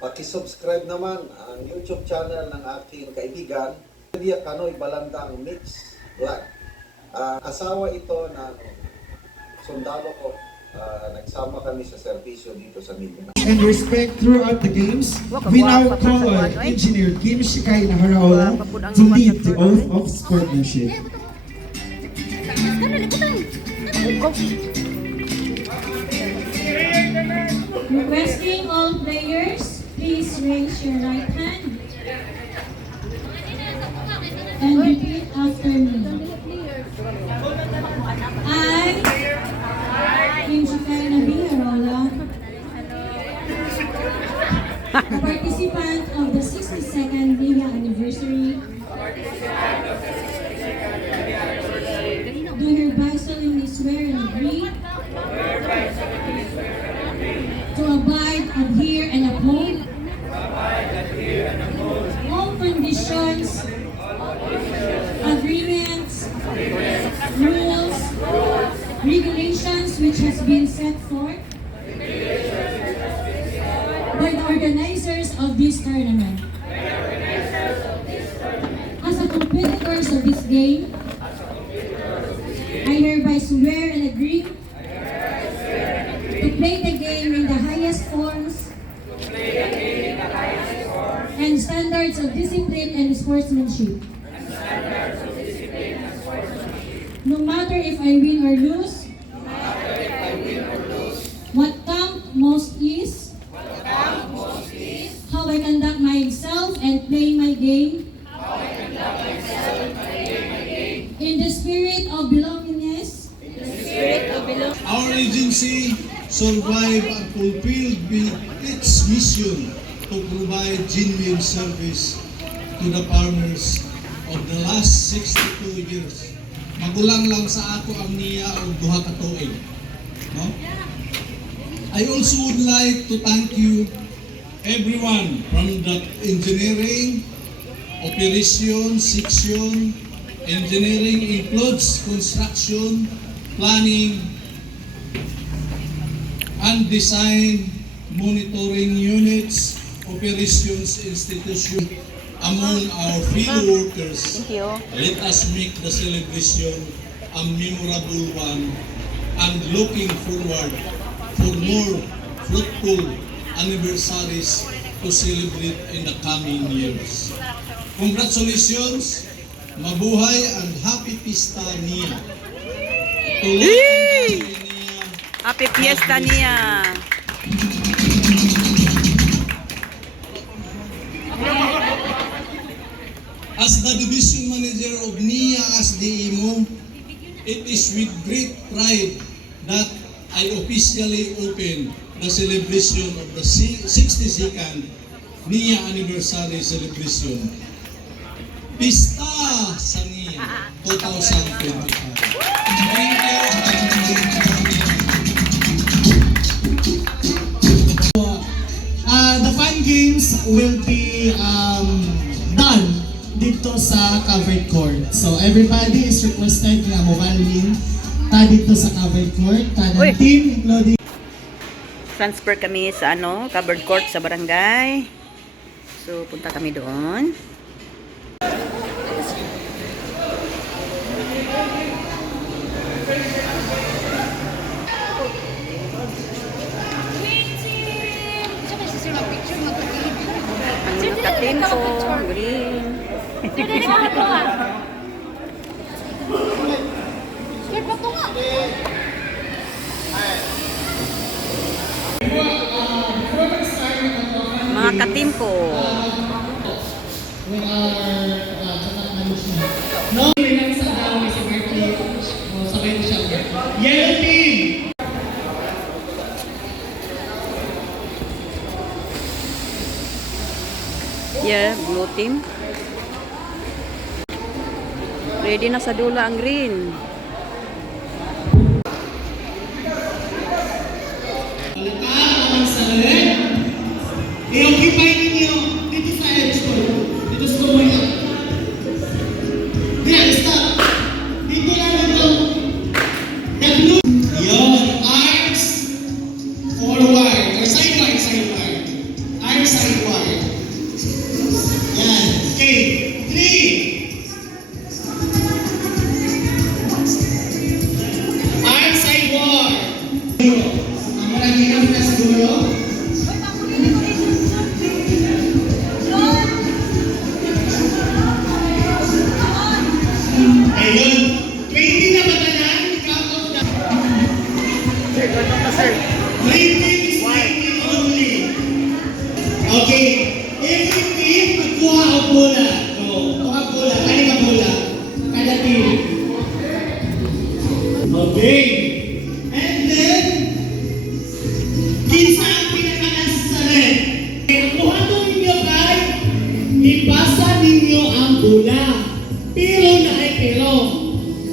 Paki-subscribe naman ang YouTube channel ng aking kaibigan, Lydia Canoy Balandang Mix Vlog. Asawa ito ng sundalo ko. Nagsama kami sa serbisyo dito sa Mindanao. And respect throughout the games, we now call on Engineer Kim Shikai Naharaola to lead the oath of sportsmanship. Requesting all players, please raise your right hand and repeat after me. I, Kim Shikai Naharaola, a participant of the 62nd Liga anniversary, do hereby solemnly swear and agree to abide, adhere, and uphold all conditions, agreements, rules, regulations which has been set forth by the organizers of this tournament. As a competitors of this game, I hereby swear and agree to play the game in the highest forms and standards of discipline and sportsmanship. No matter if I win or lose, what count most is how I conduct myself and play my game in the spirit of belongingness. Our agency survived and fulfilled its mission to provide genuine service to the farmers of the last 62 years. Magulang lang sa ako ang niya o duha ka tuig. No? I also would like to thank you everyone from the engineering, operation, section. Engineering includes construction, planning, and design, monitoring units, operations institution. Among our fellow workers, let us make the celebration a memorable one and looking forward for more fruitful anniversaries to celebrate in the coming years. Congratulations, mabuhay and happy pista niya. Happy Fiesta niya. As the division manager of NIA SDIMO, it is with great pride that I officially open the celebration of the 62nd NIA anniversary celebration. Pista sa NIA 2025. Thank you. The fun games will be done dito sa covered court. So everybody is requested na mabalhin dito sa covered court. Tanang team including Transfer kami sa covered court sa barangay. So punta kami doon. Ang katin ko, green. Mga katim ko. Yellow team! Yeah, blue team. Ready na sa dula ang green. I-occupy ninyo dito sa edge ko. Dito sa tumaya. Diyan, stop. Dito lang ito. The blue. Yon, arms. Three teams waiting only. Okay. Every team magkuha ang bola. Kuha ang bola. Kani ka bola. Kada team. Okay. And then, kinsa ang pinakalas sa red? Kuha to ninyo kay ipasa ninyo ang bola. Pero na ay pero.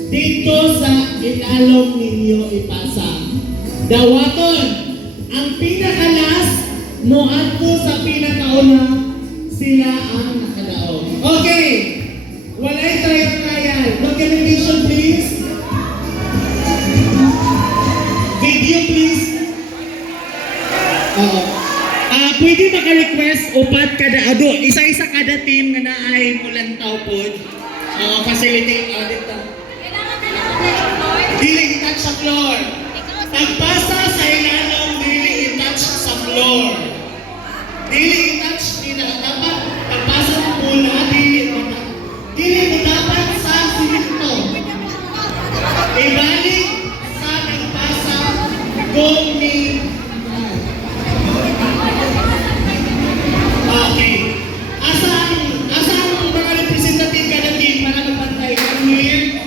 Dito sa ilalong ninyo ipasa. Dawaton, ang pinakalas mo ato sa pinakauna, sila ang nakadaog. Okay, walay trial. Documentation please. Video please. Pwede maka-request upat kada ado. Isa-isa kada team na naay mulantaw pod. Facilitate dito. Dili i-touch sa floor. Pagpasa sa ilalong, dili i-touch sa floor. Dili i-touch, dapat pagpasa ng bola, dili mo dapat sa simento. Ibalik sa nagpasa, gumi. Okay. Asang mga representative kada team para magpantay? Come here.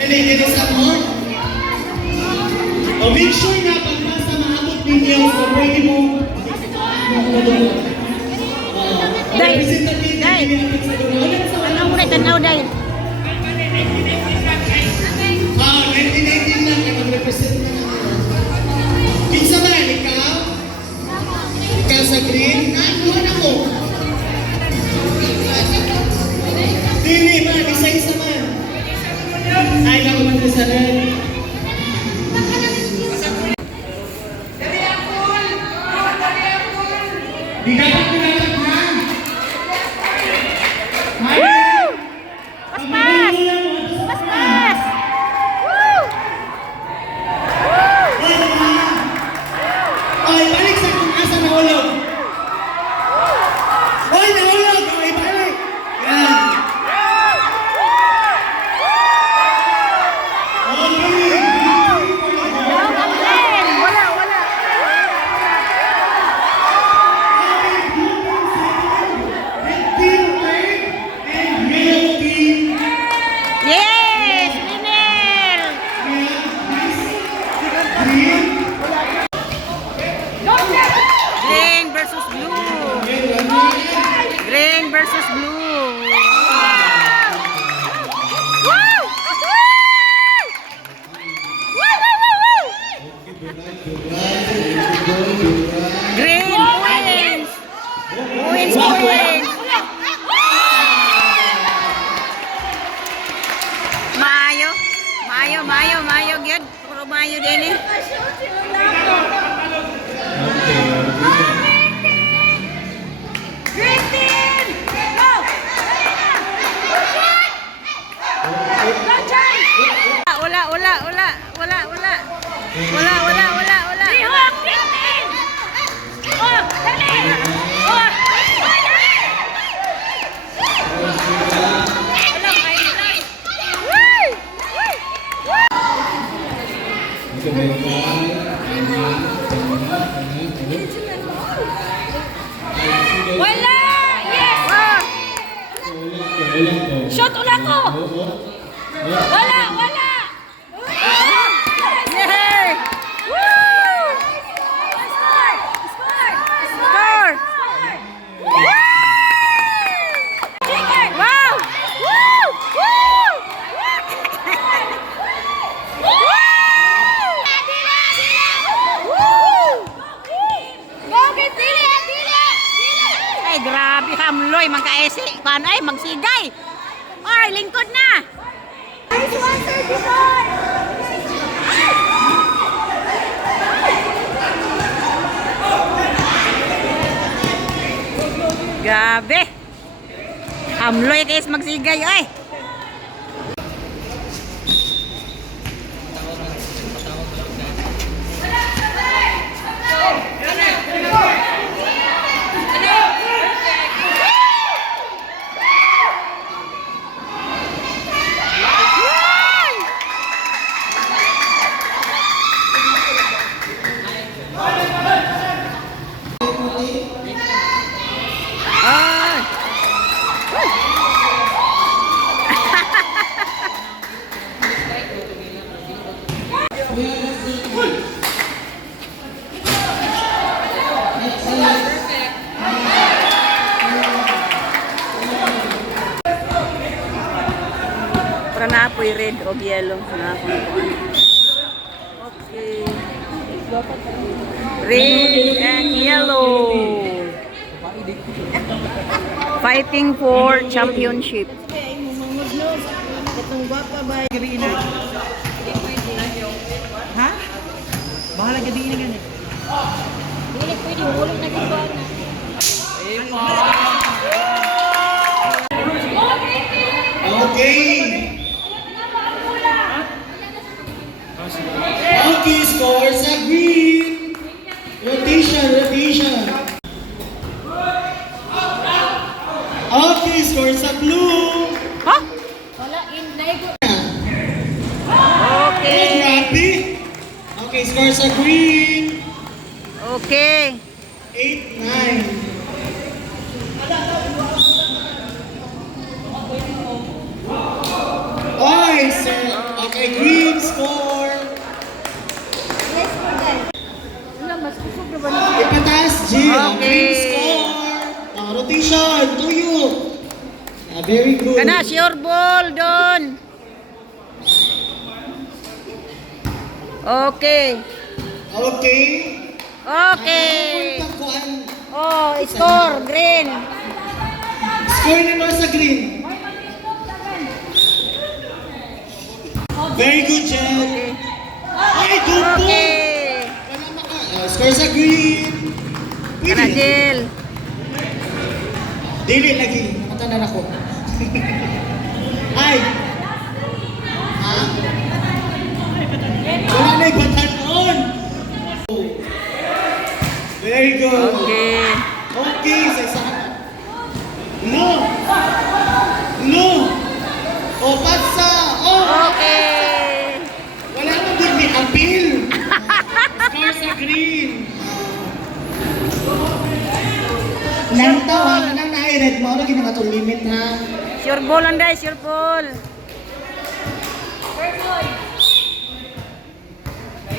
Dili sa mo. Make sure na pagpasa maabot ninyo so pwede mo representative na pinapit sa dulo. Tanaw, Day. 1919 lang ka mag-represent na kinsa ba? Ikaw sa green? Naanuhan ako. Dili ba? Isa-isa man. Ay, ako man sa red. Di dapat pinataghan. Woo! Paspas! Paspas! Woo! Oy, balik sa kung asa nahulog. Oy, nahulog! Oy, balik! Yan. Down ang lane! Wala! Yes! Winner! Green versus blue. Green versus blue. Woo! Green wins. Wins. Mayo gyud. Puro mayo din eh. Green team! Go! Wala. Lihok! Green team! Oh, dali! Oh! Dali! Wala! Yes! Shot ulang ko! Wala! Yay! Woo! Score! Wow! Woo! Ay, grabe hamloy, magkaesi. Kano ay, magsigay. Ay, lingkod na. Grabe. Hamloy guys, magsigay. Ay. Og yellow na kung kuan. Okay. Red and yellow. Fighting for championship. Ha? Bahala gabi na ganit. Hindi pwede hulog na gito na. Okay. Okay, scores are green. Rotation, rotation. Okay, scores are blue. Ha? Wala, naigo. Okay. Happy? Okay, scores are green. Okay. 8-9. Oy, sir. Okay, green score. Ipataas, Jill. Okay. Green score. Rotation, to you. Very good. Kana sure ball don. Okay. Okay. Okay. Pagkuan. Oh, score green. Score naman sa green. Very good, Jill. Ay, good ball. Okay. Wala maka. Score sa green. Kana Jill. Dili lagi. Nakatanan ako. Ay. Ha? Wala na ibatanon. Very good. Okay. Okay, sa isa ka. No. No. O, pasa. Oh. Okay. Wala mo din may appeal. Score sa green. Nang tawa, nang na-red mo, ano ginangatong limit ha? Sure ball anday, sure ball.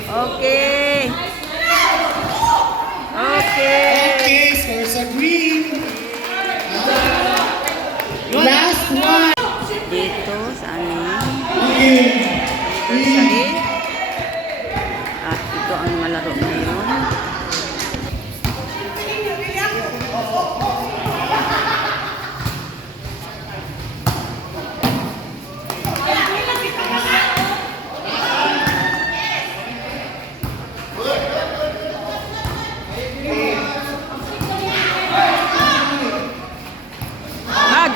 Okay. Okay. Okay, score sa green. Last one. Dito sa amin. Okay. Sorry. At ito ang malaro ngayon.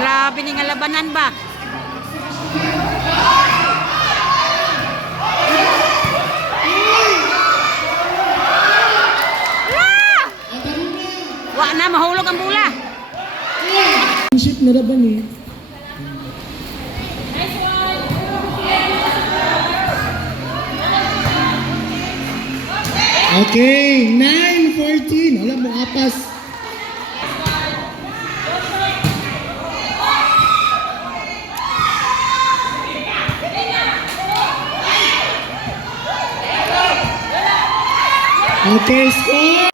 Grabe ni nga labanan ba? Wa na mahulog ang bola. Ship na laban eh. Okay, 9-14. Alam mo, apas. Okay, score.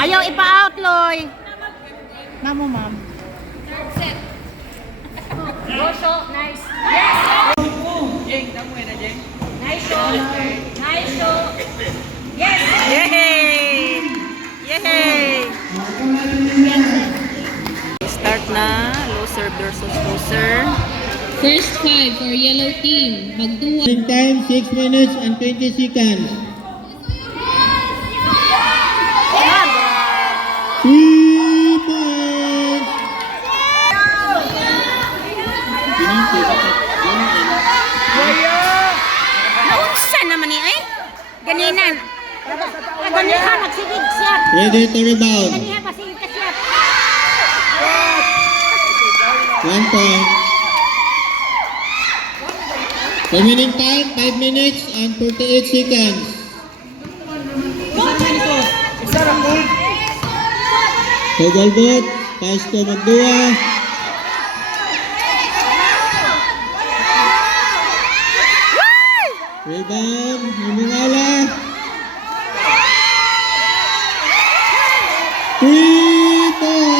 Ayaw ipa-out, Loy. Mamo, ma'am. Go shot, nice. Yes! Nice shot. Nice shot. Yes! Yay! Yay! Start na. Loser versus loser. First 5 for yellow team. Magduwa. Time 6 minutes and 20 seconds. 3 points. Naunsa naman ni ay? Ganinan. Ganiha nagsigig siya. Ready to rebound. Ganiha masigig ka siya. 1 point. Remaining time 5 minutes and 48 seconds. Togalbot, pass to Magdua. Rebound, Humingala. 3 points.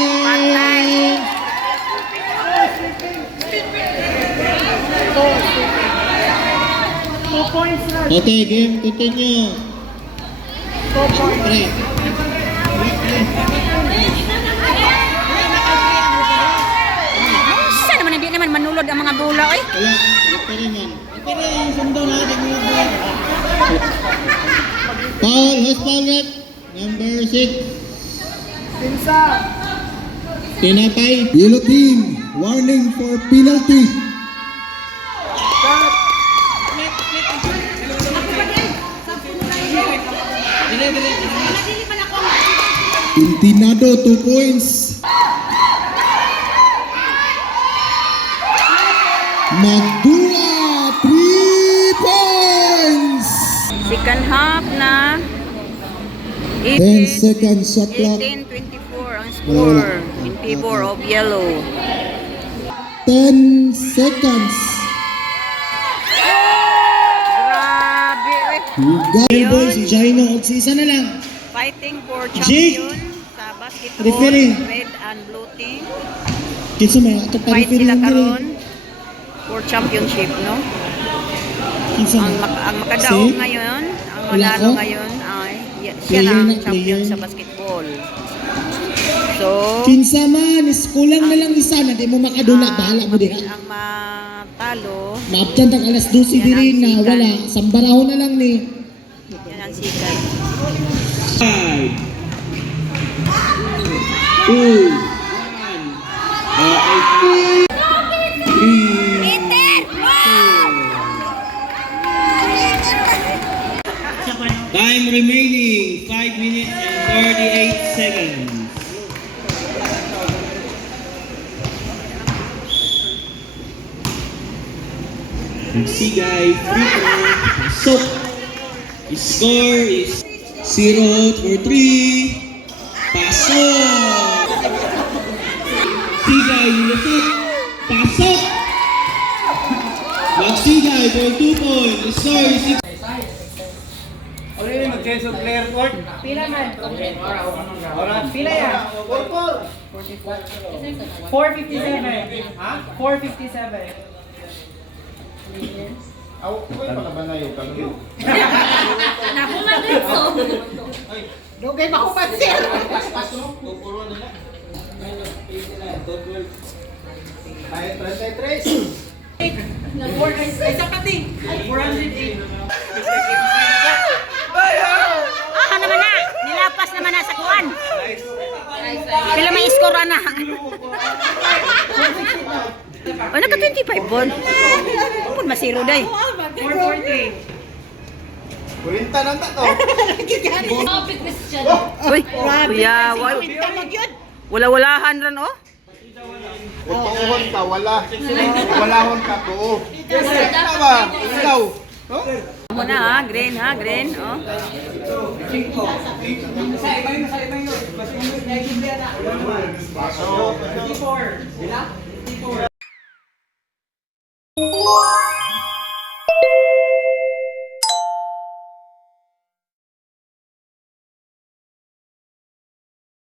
Okay, game continue. Pre. Saan naman hindi naman manulod ang mga bola, oy? Wala, ito rin man. Ito rin yung sundo natin. Foul, who's foul red? Number 6. Tinapay. Yellow team, warning for penalty. Intinado, 2 points. Magdua, 3 points. Second half na. 10 seconds shot clock. 18-24 ang score in favor of yellow. 10 seconds. Grabe, oy. Hugay. Boys, Jaino, isa na lang. Fighting for Jake. champion sa basketball, Referee. red and blue team. Kinsa may ato pa Fight referee sila diri. karon for championship, no? Kinsa Ang, may? ang makadaog Si? ngayon, ang Wala manalo ko? ngayon ay siya Player na ang na, champion player. sa basketball. So, Kinsa man, is kulang na lang isa na di mo makadula, bahala mo diha. ang matalo, Maabtan tag alas 12 Yan diri ang na sikat. wala, sambarahon na lang ni. yan ang sikat. 2 Time remaining 5 minutes and 48 seconds. Sigay, free throw, pasok. Score is 0 for 3. Pasok! Sigay, nilusot. Pasok! Magsigay for 2 points. The score is 6. Pila yan? 457. Ha? 457. Dugay makupat sir. Ah, naman na! Nilapas naman na sa kuwan. Pila may score na. O, naka 25 bon. Kung masiro day. 440. Uy, kuya, wala-walahan ron, oh. Pauhon ka, walahon ka, tuo. Tama, ikaw. Muna ha, green ha, green, oh. Sa iba yun.